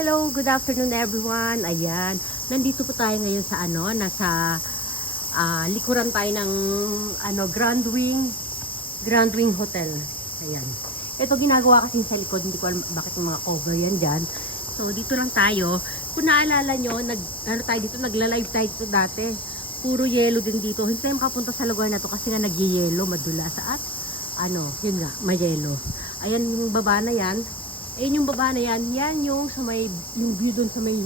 Hello, good afternoon everyone. Ayan, nandito po tayo ngayon sa nasa likuran tayo ng Grand Wing Hotel. Ayan. Ito ginagawa kasi sa likod, hindi ko alam bakit yung mga cover yan dyan. So dito lang tayo. Kung naalala nyo, nagla-live tayo dito dati. Puro yelo din dito. Hindi tayo makapunta sa lugar na to kasi nga nag-yelo, madulas at yun nga, may yelo. Ayan yung baba na yan. Ayun yung baba na yan. Yan yung sa may, yung view dun sa may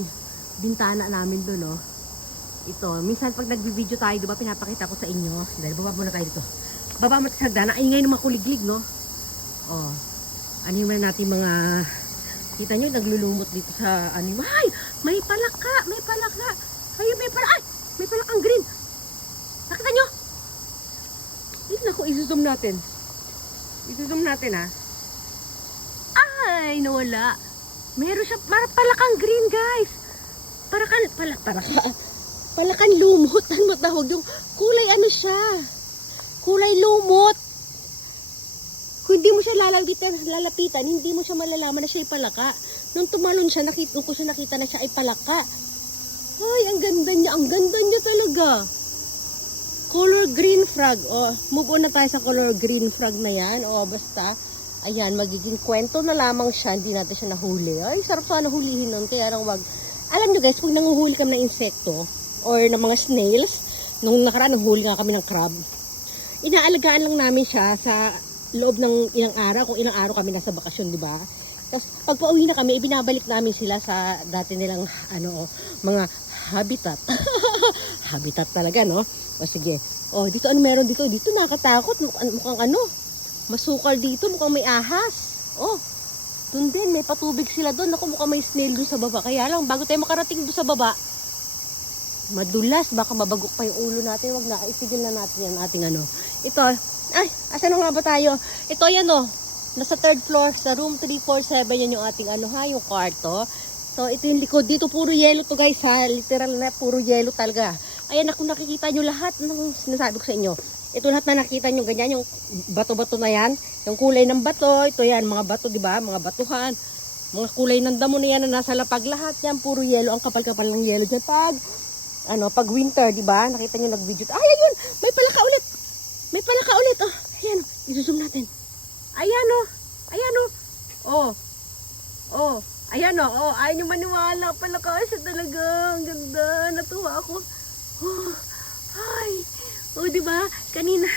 bintana namin dun, oh. Ito, minsan pag nag-video tayo, diba, pinapakita ko sa inyo. Dahil baba muna tayo dito. Baba mo sa hagdanan. Ay, ngayon mga kuliglig, no? Oh. Ano yung natin mga, kita nyo, naglulumot dito sa anime. Ay! May palaka! May palaka! Ayun, may palaka! Ay! May palakang green! Nakita nyo? Naku, i-zoom natin. I-zoom natin, ha? Ay, nawala. Meron siya, palakang green, guys. Palakan lumot. Ano matawag yung kulay siya? Kulay lumot. Kung hindi mo siya lalapitan, hindi mo siya malalaman na siya ay palaka. Nung tumalon siya, nung ko siya nakita na siya ay palaka. Ay, ang ganda niya. Ang ganda niya talaga. Color green frog. Oh, move on na tayo sa color green frog na yan. Oh, basta. Ayan, magiging kwento na lamang siya, hindi natin siya nahuli. Ay, sarap sana hulihin nun, kaya lang wag. Alam nyo guys, pag nanguhuli kami ng insekto, or ng mga snails, nung nakaraan, nanghuli nga kami ng crab, inaalagaan lang namin siya sa loob ng ilang araw, kung ilang araw kami nasa bakasyon, di ba? Tapos, pag pauwi na kami, ibinabalik namin sila sa dati nilang, mga habitat. Habitat talaga, no? O sige, dito meron dito? Dito nakatakot, mukhang masukal dito, mukhang may ahas. Oh, dun din, may patubig sila dun. Ako, mukhang may snail dun sa baba. Kaya lang, bago tayo makarating dun sa baba, madulas, baka mabagok pa yung ulo natin. Wag na, itigil na natin yan ating Ito, ay, asan na nga ba tayo? Ito yan nasa third floor, sa room 347, yan yung ating yung kwarto. So, ito yung likod. Dito, puro yelo to guys ha. Literal na, puro yelo talaga. Ayan, ako nakikita nyo lahat ng sinasabi ko sa inyo. Ito lahat na nakita nyo, ganyan, yung bato-bato na yan. Yung kulay ng bato, ito yan, mga bato, di ba? Mga batuhan. Mga kulay ng damo na yan na nasa lapag. Lahat yan, puro yelo. Ang kapal-kapal ng yelo dyan. Pag winter, di ba? Nakita nyo nag-video. Ay, ayun! May palaka ulit! May palaka ulit! Oh, ayan, i-zoom natin. Ayan, ayan, ayan, ayaw nyo maniwala. Palaka siya talaga. Ang ganda. Natuwa ako. Ay, di ba? Kanina,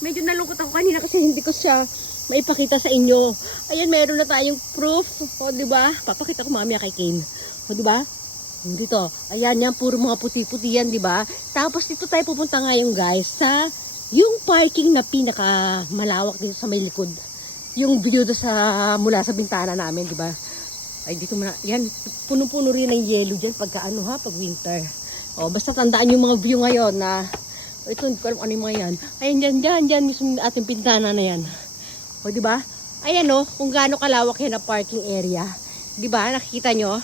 medyo nalungkot ako kanina kasi hindi ko siya maipakita sa inyo. Ayan, meron na tayong proof. Di ba? Papakita ko mamaya kay Kane. Di ba? Dito. Ayan, yan, puro mga puti-puti yan, di ba? Tapos dito tayo pupunta ngayon, guys, sa yung parking na pinaka malawak dito sa may likod. Yung view mula sa bintana namin, di ba? Ay, dito muna. Yan, puno-puno rin ng yellow dyan pag winter. Basta tandaan yung mga view ngayon na ito, hindi ko alam ano yung mga yan. Ayan, dyan, mismo ating pintana na yan. Di ba? Ayan, kung gaano kalawak yan na parking area. Di ba? Nakikita nyo?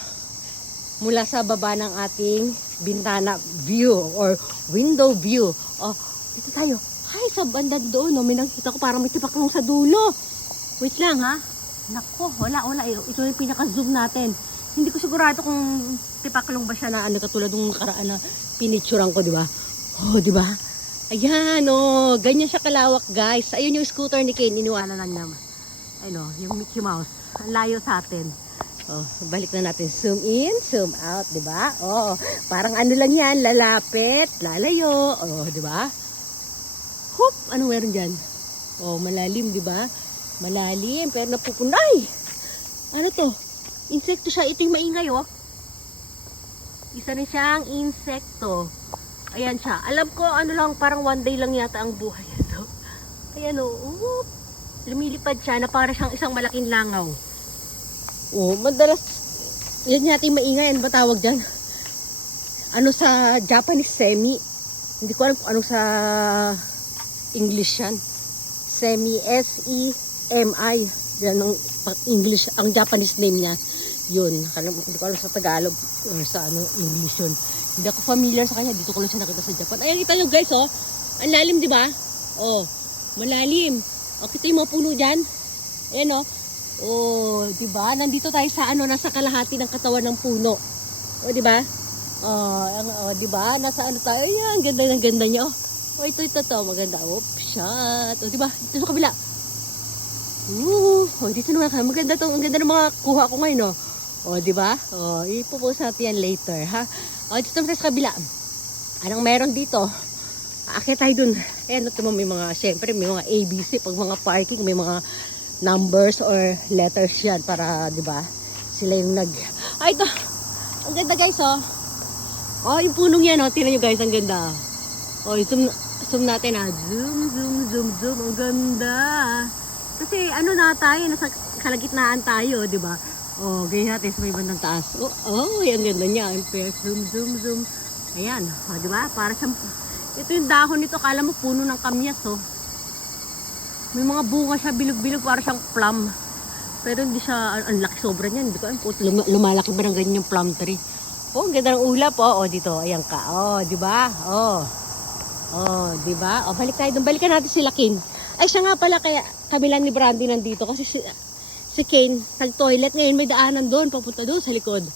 Mula sa baba ng ating bintana view or window view. Dito tayo. Ay, sa banda doon, may nakita ko parang may tipaklong sa dulo. Wait lang, ha? Nako, wala. Ito yung pinaka-zoom natin. Hindi ko sigurado kung tipaklong ba siya na katulad ng nakaraan na pinicturean ko, di ba? Di ba? Ayan, ganyan siya kalawak, guys. Ayun yung scooter ni Kane, iniwanan lang naman. Yung Mickey Mouse. Ang layo sa atin. Balik na natin. Zoom in, zoom out, di ba? Parang lang yan, lalapit, lalayo. Di ba? Hoop, ano meron dyan? Malalim, di ba? Malalim, pero napupunay. Ano to? Insekto siya. Ito yung maingay, Isa na siyang insekto. Ayan siya. Alam ko, lang, parang one day lang yata ang buhay ito. Ayan, lumilipad siya na para siyang isang malaking langaw. Madalas, yan natin maingay. Ano ba tawag dyan? Sa Japanese semi. Hindi ko alam kung sa English yan. Semi, S-E-M-I. Yan ang English, ang Japanese name niya. Yun, hindi ko alam sa Tagalog or sa English yun. Hindi ako familiar sa kanya, dito ko lang siya nakita sa Japan. Ayan, kita nyo guys, ang lalim, di ba? Malalim. Kita yung mga puno dyan. Ayan, Oh, di ba? Nandito tayo sa ano, nasa kalahati ng katawan ng puno. Oh, di ba? Di ba? Nasa ano tayo? Ayan, ganda ng ganda niya. Oh, ito maganda. Oh, shot. Oh, di ba? Dito sa kabila. Oh, dito naman. Maganda to. Ang ganda ng mga kuha ko ngayon, oh. Oh, di ba? Oh, ipopost natin yan later, ha? Oh, dito naman sa kabila. Anong meron dito? Aakyat tayo dun. Ayan, ito may mga, syempre, may mga ABC. Pag mga parking, may mga numbers or letters yan para, di ba? Sila yung Ay, ito. Ang ganda, guys, oh. Oh, yung punong yan, oh. Tingnan nyo, guys, ang ganda. Oh, zoom natin, ha. Zoom. Ang ganda. Kasi, ano na tayo, nasa kalagitnaan tayo, di ba? Oh, ganyan natin sa may bandang taas. Oh, ang ganda niya. Zoom. Ayan, oh, di ba? Para siyang, ito yung dahon nito, kala mo puno ng kamyas, oh. May mga bunga siya, bilog-bilog, para siyang plum. Pero hindi siya, ang laki sobra niyan. Hindi ko alam, lumalaki ba ng ganyan yung plum tree? Oh, ang ganda ng ulap, oh. Oh, dito, ayan ka. Oh, di ba? Oh, di ba? Oh, balik tayo doon. Balikan natin si Lakin. Ay, siya nga pala, kaya kami lang ni Brandy nandito. Kasi si Kane, nag-toilet ngayon. May daanan doon, papunta doon sa likod.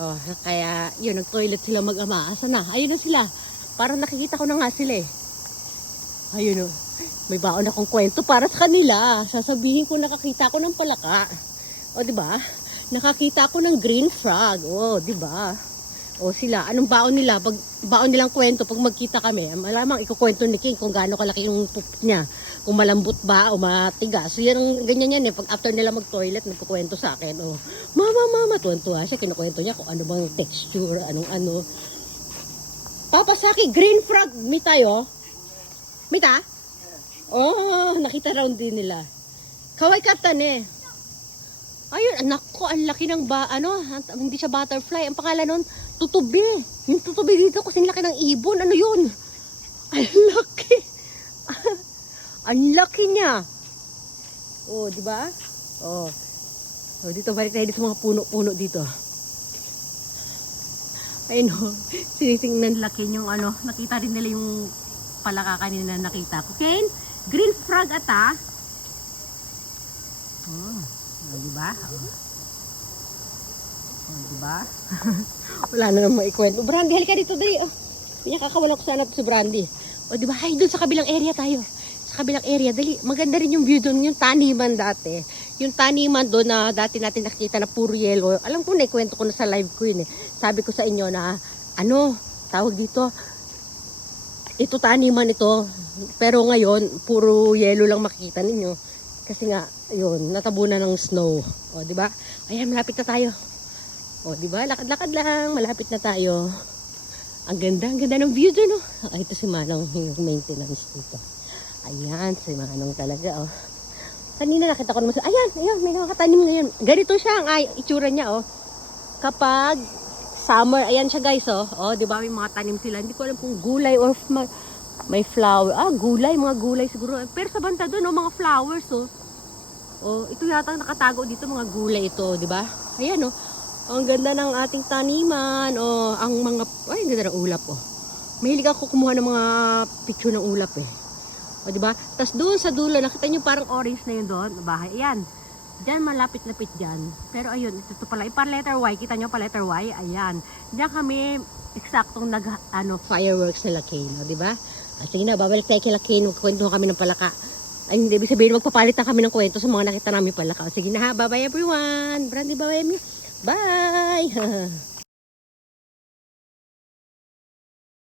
Oh, kaya, yun, nag-toilet sila mag-ama. Asa na? Ayun na sila. Parang nakikita ko na nga sila eh. Ayun oh. May baon akong kwento para sa kanila. Sasabihin ko nakakita ko ng palaka. O, di ba? Nakakita ko ng green frog. O, di ba? O sila, anong baon nila? Pag baon nilang kwento pag magkita kami, malamang ikukwento ni King kung gaano kalaki yung poop niya. Kung malambot ba o matigas. So yan ang ganyan yan eh. Pag after nila mag-toilet, nagkukwento sa akin. O, mama, tuwan-tuwa siya. Kinukwento niya kung ano bang texture, anong ano. Papa Saki, green frog. May tayo? May ta? Oh, nakita raw din nila. Kaway Captain eh. Ayun, anak ko, ang laki ng hindi siya butterfly. Ang pangalan nun, tutubi. Yung tutubi dito, kasing laki ng ibon. Ano yun? Ang laki. Ang laki niya. Oh, di ba? Oh. Oh, dito balik tayo dito sa mga puno-puno dito. Ayun oh, sinitingnan laki yung nakita rin nila yung palaka kanina nakita ko. Okay? Green frog ata. Oh, di ba? Oh, di ba? Wala na naman maikwento. Brandy, halika dito dali. Oh. Pinakakawala ko sana si Brandy. Oh, di ba? Hay, doon sa kabilang area tayo. Sa kabilang area, dali. Maganda rin yung view doon, yung taniman dati. Yung taniman doon na dati natin nakita na puro yellow. Alam ko na, ikwento ko na sa live ko yun eh. Sabi ko sa inyo na, tawag dito, ito taniman ito. Pero ngayon, puro yellow lang makikita ninyo. Kasi nga, yun, natabunan ng snow. O, di ba? Ayan, malapit na tayo. O, di ba? Lakad-lakad lang, malapit na tayo. Ang ganda ng view dun, oh. Ay, ito si Manong, yung maintenance dito. Ayan, si Manong talaga, oh. Kanina nakita ko naman sa, ayan, may nakatanim ngayon. Ganito siya ang itsura niya, oh. Kapag summer, ayan siya guys, oh. Oh, di ba may mga tanim sila. Hindi ko alam kung gulay or may flower. Gulay, mga gulay siguro. Pero sa banda doon, oh, mga flowers, oh. Oh, ito yata nakatago dito, mga gulay ito, di ba? Ayan, oh. Ang ganda ng ating taniman, oh. Ang mga, ang ganda ng ulap, oh. Mahilig ako kumuha ng mga picture ng ulap, eh. O, di ba? Tapos doon sa dulo, nakita nyo parang orange na yun doon, bahay. Ayan. Diyan, malapit-lapit dyan. Pero ayun, ito pala, pa letter Y. Kita nyo pa letter Y? Ayan. Diyan kami, eksaktong fireworks nila Kane. O, di ba? Sige na, babalik tayo kila Kane. Magkwento kami ng palaka. Ay, hindi ibig sabihin, magpapalit na kami ng kwento sa mga nakita namin palaka. O, sige na ha, bye-bye everyone. Brandy, bye-bye. Bye!